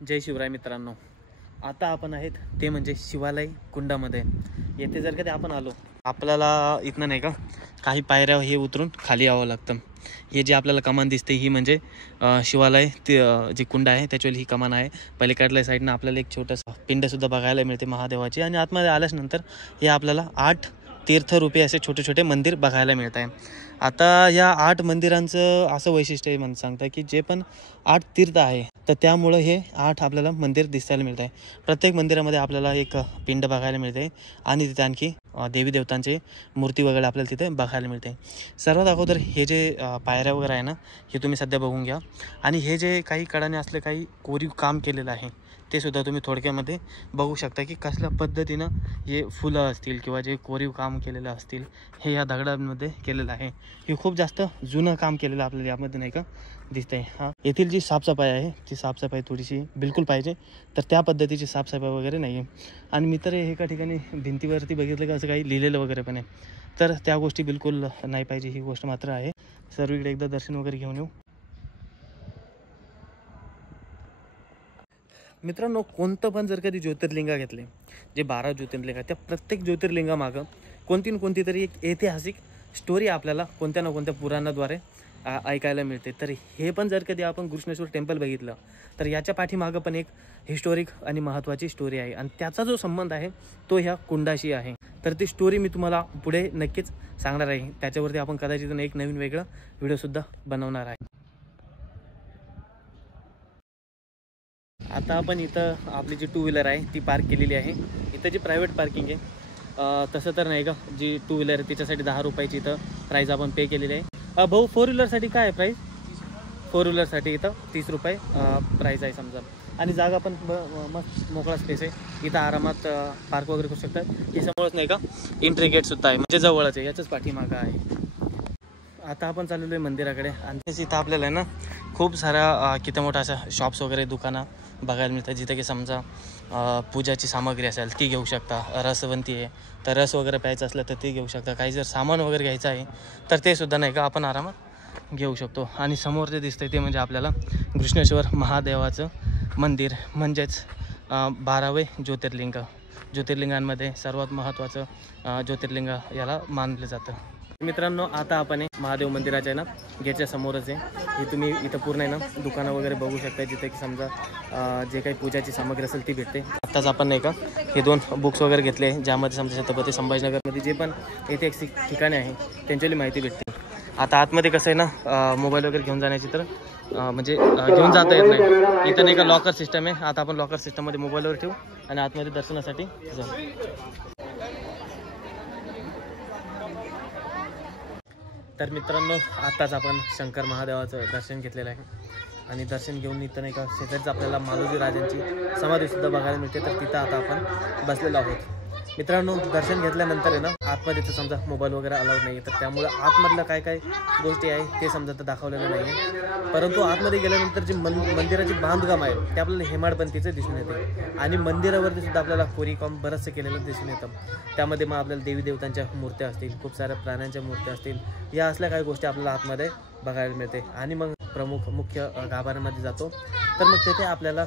जय शिवराय मित्रांनो, आता आपण आहेत ते म्हणजे शिवालय कुंडामध्ये. येथे जर कधी आपण आलो, आपल्याला इथनं नाही का काही पायऱ्या हे उतरून खाली यावं लागतं. हे जे आपल्याला कमान दिसते ही म्हणजे शिवालय ते जे कुंड आहे त्याच्यावर ही कमान आहे. पलीकडल्या साईडनं आपल्याला एक छोटंसं पिंडसुद्धा बघायला मिळते महादेवाची. आणि आतमध्ये आल्याच्यानंतर हे आपल्याला 8 तीर्थरूपी असे छोटे छोटे मंदिर बघायला मिळत आहे. आता या 8 मंदिरांचं असं वैशिष्ट्य आहे म्हणून सांगतं की जे पण 8 तीर्थ आहे तर त्यामुळं हे 8 आपल्याला मंदिर दिसायला मिळत आहे. प्रत्येक मंदिरामध्ये आपल्याला एक पिंड बघायला मिळते आणि तिथे आणखी देवी देवतांचे मूर्ती वगैरे आपल्याला तिथे बघायला मिळते. सर्वात अगोदर हे जे पायऱ्या वगैरे आहे ना, हे तुम्ही सध्या बघून घ्या. आणि हे जे काही कडाने असले काही कोरीव काम केलेलं आहे ते सुद्धा तुम्ही थोडक्यामध्ये बघू शकता की कसल्या पद्धतीनं हे फुलं असतील किंवा जे कोरीव काम केलेलं असतील हे या दगडांमध्ये केलेलं आहे. हे खूप जास्त जुनं काम केलेलं आपल्याला यामध्ये नाही का दिसतंय. हां, येथील जी साफसफाई आहे ती साफसफाई थोडीशी बिलकुल पाहिजे, तर त्या पद्धतीची साफसफाई वगैरे नाही आहे. आणि मी तर एका ठिकाणी भिंतीवरती बघितलं का असं काही लिहिलेलं वगैरे पण आहे, तर त्या गोष्टी बिलकुल नाही पाहिजे. ही गोष्ट मात्र आहे. सर्वीकडे एकदा दर्शन वगैरे घेऊन येऊ. मित्रांनो, कोणतं पण जर कधी ज्योतिर्लिंग घेतले, जे 12 ज्योतिर्लिंग त्या प्रत्येक ज्योतिर्लिंगामागं कोणती ना कोणती तरी एक ऐतिहासिक स्टोरी आपल्याला कोणत्या ना कोणत्या पुराणाद्वारे ऐकायला मिळते. तर हे पण जर कधी आपण घृष्णेश्वर टेम्पल बघितलं तर याच्या पाठीमागं पण एक हिस्टोरिक आणि महत्त्वाची स्टोरी आहे. आणि त्याचा जो संबंध आहे तो ह्या कुंडाशी आहे. तर ती स्टोरी मी तुम्हाला पुढे नक्कीच सांगणार आहे. त्याच्यावरती आपण कदाचित एक नवीन वेगळा व्हिडिओसुद्धा बनवणार आहे. आता आपण इथं आपली जी 2 व्हीलर आहे ती पार्क केलेली आहे. इथं जी प्रायव्हेट पार्किंग आहे तसं तर नाही का, जी 2 व्हीलर आहे तिच्यासाठी 10 रुपयाची इथं प्राईज आपण पे केलेली आहे. भाऊ, 4 व्हीलरसाठी काय आहे प्राईस? 4 व्हीलरसाठी इथं 30 रुपये प्राईस आहे समजा. आणि जागा पण मस्त मोकळा स्पेस आहे. इथं आरामात पार्क वगैरे करू शकतात. हे समोरच नाही का एंट्री गेटसुद्धा आहे, म्हणजे जवळच आहे, याच्याच पाठीमागं आहे. आता आपण चाललेलो आहे मंदिराकडे. आणि इथं आपल्याला आहे ना खूप साऱ्या किती मोठ्या अशा शॉप्स वगैरे दुकानं बघायला मिळतात, जिथे की समजा पूजाची सामग्री असेल ती घेऊ शकता. रसवंती आहे तर रस वगैरे प्यायचं असलं तर ते घेऊ शकता. काही जर सामान वगैरे घ्यायचं आहे तर ते सुद्धा नाही का आपण आरामात घेऊ शकतो. आणि समोर जे दिसतंय ते म्हणजे आपल्याला घृष्णेश्वर महादेवाचं मंदिर, म्हणजेच 12वे ज्योतिर्लिंगांमध्ये सर्वात महत्त्वाचं ज्योतिर्लिंग याला मानलं जातं. मित्रांनो, आता आपण महादेव मंदिराच्या आहे ना गेटच्या समोरच आहे. हे तुम्ही इथं पूर्ण आहे ना दुकानं वगैरे बघू शकता, जिथे की समजा जे काही पूजाची सामग्री असेल ती भेटते. आत्ताच आपण नाही का हे 2 बुक्स वगैरे घेतले, ज्यामध्ये समजा छत्रपती संभाजीनगरमध्ये जे पण ऐतिहासिक ठिकाणे आहे त्यांच्याली माहिती भेटते. आता आतमध्ये कसं आहे ना मोबाईल वगैरे घेऊन जाण्याची तर म्हणजे घेऊन जाता येत नाही. इथं नाही का लॉकर सिस्टम आहे. आता आपण लॉकर सिस्टममध्ये मोबाईल वगैरे ठेवू आणि आतमध्ये दर्शनासाठी जाऊ. तर मित्रांनो, आत्ताच आपण शंकर महादेवाचं दर्शन घेतलेलं आहे. आणि दर्शन घेऊन इथं नाही का शेजारीच आपल्याला मालोजी राजांची समाधीसुद्धा बघायला मिळते. तर तिथं आता आपण बसलेलो आहोत. मित्रांनो, दर्शन घेतल्यानंतर आहे ना आतमध्ये तर समजा मोबाईल वगैरे अलाउड नाही आहे, तर त्यामुळे आतमधलं काय काय गोष्टी आहे ते समजा तर दाखवलेलं नाही आहे. परंतु आतमध्ये गेल्यानंतर जी मंदिराची बांधकाम आहे ते आपल्याला हेमाडपंथीचं दिसून येते. आणि मंदिरावरती सुद्धा आपल्याला कोरीव बरंचसं केलेलं दिसून येतं. त्यामध्ये मग आपल्याला देवी देवतांच्या मूर्त्या असतील, खूप साऱ्या प्राण्यांच्या मूर्त्या असतील, या असल्या काही गोष्टी आपल्याला आतमध्ये बघायला मिळते. आणि मग मुख्य गाभाऱ्यामध्ये जातो तर मग तेथे आपल्याला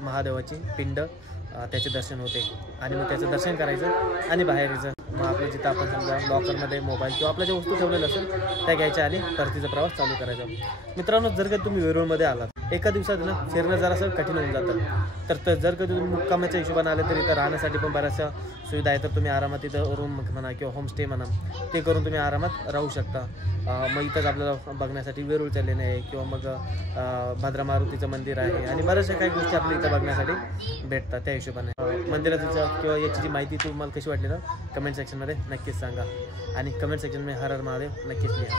महादेवाची पिंड त्याचे दर्शन होते. आणि मग त्याचं दर्शन करायचं आणि बाहेर यायचं. मग आपलं जिथं आपण समजा लॉकरमध्ये मोबाईल किंवा आपल्या ज्या वस्तू ठेवलेल्या असेल त्या घ्यायच्या आणि परतीचा प्रवास चालू करायचा. मित्रांनो, जर कधी तुम्ही वेरूळमध्ये आलात एका दिवसात ना फिरणं जरासं कठीण होऊन जातं. तर जर कधी तुम्ही मुक्कामाच्या हिशोबाने आले तर इथं राहण्यासाठी पण बऱ्याचशा सुविधा आहेत. तर तुम्ही आरामात इथं रूम म्हणा किंवा होमस्टे म्हणा ते करून तुम्ही आरामात राहू शकता. मग इथंच आपल्याला बघण्यासाठी वेरूळच्या लेणे आहे किंवा मग भद्रा मारुतीचं मंदिर आहे आणि बऱ्याचशा काही गोष्टी आपल्या इथं बघण्यासाठी भेटतात. त्या हिशोबाने मंदिराचं किंवा याची जी माहिती तुम्हाला कशी वाटली ना कमेंट सेक्शनमध्ये नक्कीच सांगा. आणि कमेंट सेक्शनमध्ये हर हर महादेव नक्कीच लिहा.